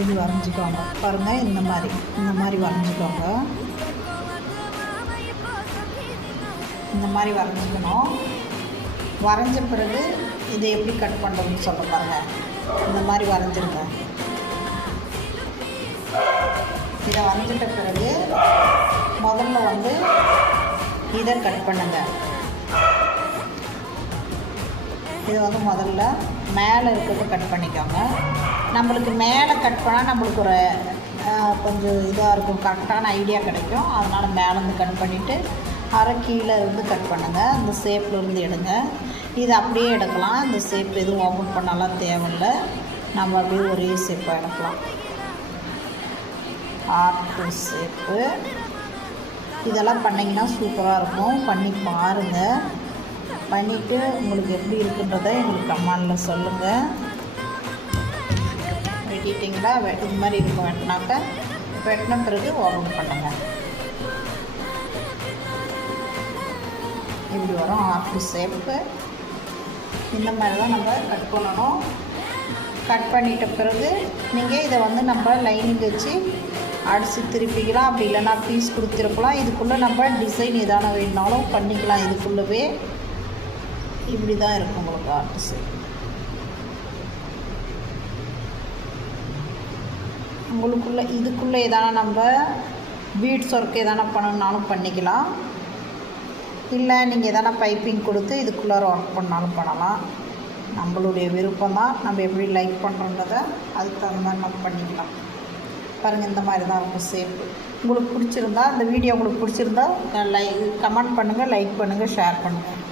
இப்படி வரைஞ்சிக்கோங்க. பாருங்கள், இந்த மாதிரி வரைஞ்சிக்கோங்க. இந்த மாதிரி வரைஞ்சிக்கணும். வரைஞ்ச பிறகு இதை எப்படி கட் பண்ணுறதுன்னு சொல்ல பாருங்கள். இந்த மாதிரி வரைஞ்சிருங்க. இதை வரைஞ்சிட்ட பிறகு முதல்ல வந்து இதை கட் பண்ணுங்கள். இதை வந்து முதல்ல மேலே இருக்கிறத கட் பண்ணிக்கோங்க. நம்மளுக்கு மேலே கட் பண்ணால் நம்மளுக்கு ஒரு கொஞ்சம் இதாக இருக்கும், கரெக்டான ஐடியா கிடைக்கும். அதனால் மேலேருந்து கட் பண்ணிவிட்டு அரை கீழே இருந்து கட் பண்ணுங்கள். அந்த ஷேப்பில் இருந்து எடுங்க. இது அப்படியே எடுக்கலாம். இந்த ஷேப் எதுவும் ஓப்பன் பண்ணாலாம் தேவையில்லை. நம்ம அப்படியே ஒரே ஷேப்பாக எடுக்கலாம். ஆர்ட் ஷேப்பு இதெல்லாம் பண்ணிங்கன்னா சூப்பராக இருக்கும். பண்ணி பாருங்கள். பண்ணிவிட்டு உங்களுக்கு எப்படி இருக்குன்றதை எங்களுக்கு கமெண்டில் சொல்லுங்கள். வெட்டிட்டிங்களா? இது மாதிரி இருக்கும். வெட்டினாக்க வெட்டின பிறகு ஓப்பன் பண்ணுங்கள். இப்படி வரும் ஆர்ட் ஷேப்பு. இந்த மாதிரி தான் நம்ம கட் பண்ணணும். கட் பண்ணிட்ட பிறகு நீங்கள் இதை வந்து நம்ம லைனிங் வச்சு அடித்து திருப்பிக்கலாம். அப்படி இல்லைனா பீஸ் கொடுத்துருக்கலாம். இதுக்குள்ளே நம்ம டிசைன் எதான வேணுனாலும் பண்ணிக்கலாம். இதுக்குள்ளவே இப்படி தான் இருக்கும் உங்களுக்கு ஆர்ட் ஷேப். உங்களுக்குள்ளே இதுக்குள்ளே எதான நம்ம பீட்ஸ் ஒர்க் எதான பண்ணணுன்னாலும் பண்ணிக்கலாம். இல்லை நீங்கள் எதனா பைப்பிங் கொடுத்து இதுக்குள்ளார ஒர்க் பண்ணாலும் பண்ணலாம். நம்மளுடைய விருப்பம் தான். நம்ம எப்படி லைக் பண்ணுறோன்றதை அதுக்கு தகுந்த மாதிரி நம்ம பண்ணிக்கலாம். பாருங்கள், இந்த மாதிரி தான் இருக்கும் ஷேப்பு. உங்களுக்கு பிடிச்சிருந்தா, இந்த வீடியோ உங்களுக்கு பிடிச்சிருந்தா கமெண்ட் பண்ணுங்கள், லைக் பண்ணுங்கள், ஷேர் பண்ணுங்கள்.